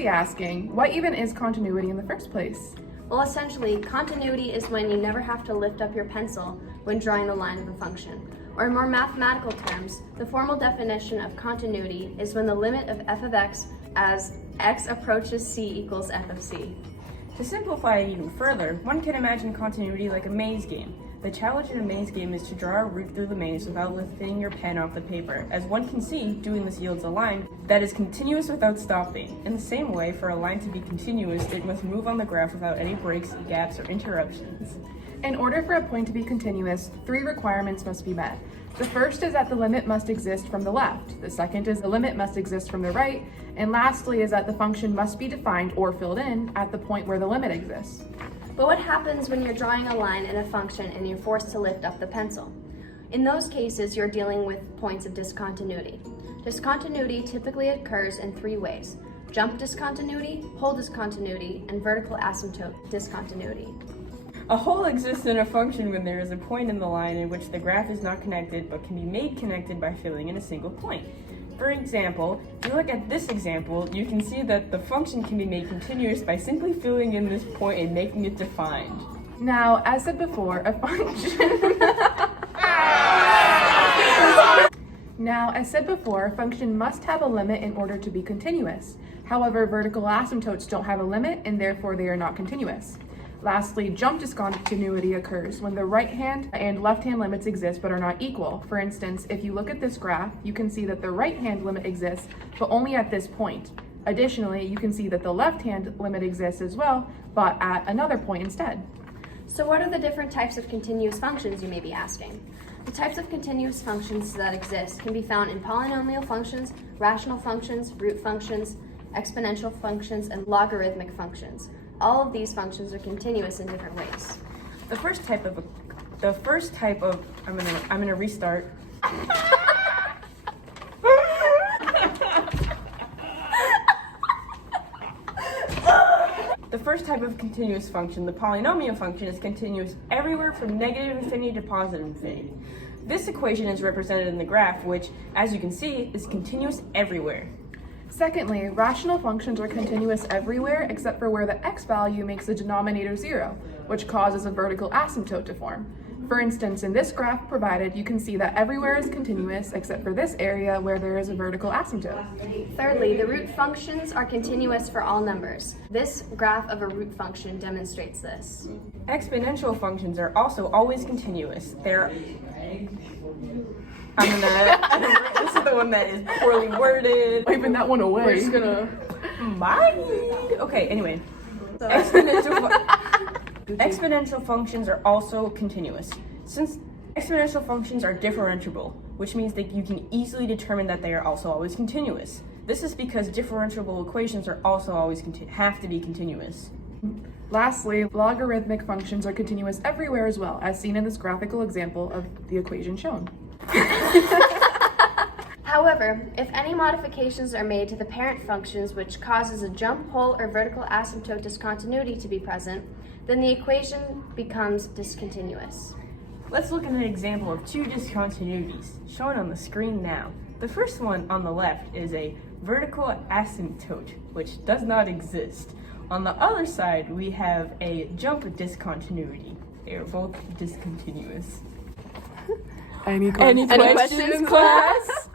be asking, what even is continuity in the first place? Well, essentially, continuity is when you never have to lift up your pencil when drawing the line of a function. Or in more mathematical terms, the formal definition of continuity is when the limit of f of x as x approaches c equals f of c. To simplify it even further, one can imagine continuity like a maze game. The challenge in a maze game is to draw a route through the maze without lifting your pen off the paper. As one can see, doing this yields a line that is continuous without stopping. In the same way, for a line to be continuous, it must move on the graph without any breaks, gaps, or interruptions. In order for a point to be continuous, 3 requirements must be met. The first is that the limit must exist from the left. The second is the limit must exist from the right. And lastly is that the function must be defined or filled in at the point where the limit exists. But what happens when you're drawing a line in a function and you're forced to lift up the pencil? In those cases, you're dealing with points of discontinuity. Discontinuity typically occurs in 3 ways: jump discontinuity, hole discontinuity, and vertical asymptote discontinuity. A hole exists in a function when there is a point in the line in which the graph is not connected but can be made connected by filling in a single point. For example, if you look at this example, you can see that the function can be made continuous by simply filling in this point and making it defined. Now, as said before, a function must have a limit in order to be continuous. However, vertical asymptotes don't have a limit and therefore they are not continuous. Lastly, jump discontinuity occurs when the right hand and left hand limits exist but are not equal. For instance, if you look at this graph, you can see that the right hand limit exists, but only at this point. Additionally, you can see that the left hand limit exists as well, but at another point instead. So what are the different types of continuous functions, you may be asking? The types of continuous functions that exist can be found in polynomial functions, rational functions, root functions, exponential functions, and logarithmic functions. All of these functions are continuous in different ways. The first type of I'm gonna restart. The first type of continuous function, the polynomial function, is continuous everywhere from negative infinity to positive infinity. This equation is represented in the graph, which, as you can see, is continuous everywhere. Secondly, rational functions are continuous everywhere except for where the x value makes the denominator 0, which causes a vertical asymptote to form. For instance, in this graph provided, you can see that everywhere is continuous except for this area where there is a vertical asymptote. Thirdly, the root functions are continuous for all numbers. This graph of a root function demonstrates this. Exponential functions are also always continuous. This is the one that is poorly worded. Wiping that one away. We're just gonna Okay, anyway. Exponential functions are also continuous. Since exponential functions are differentiable, which means that you can easily determine that they are also always continuous. This is because differentiable equations are also always have to be continuous. Lastly, logarithmic functions are continuous everywhere as well, as seen in this graphical example of the equation shown. However, if any modifications are made to the parent functions which causes a jump, hole, or vertical asymptote discontinuity to be present, then the equation becomes discontinuous. Let's look at an example of 2 discontinuities shown on the screen now. The first one on the left is a vertical asymptote, which does not exist. On the other side, we have a jump discontinuity. They are both discontinuous. Any questions, class?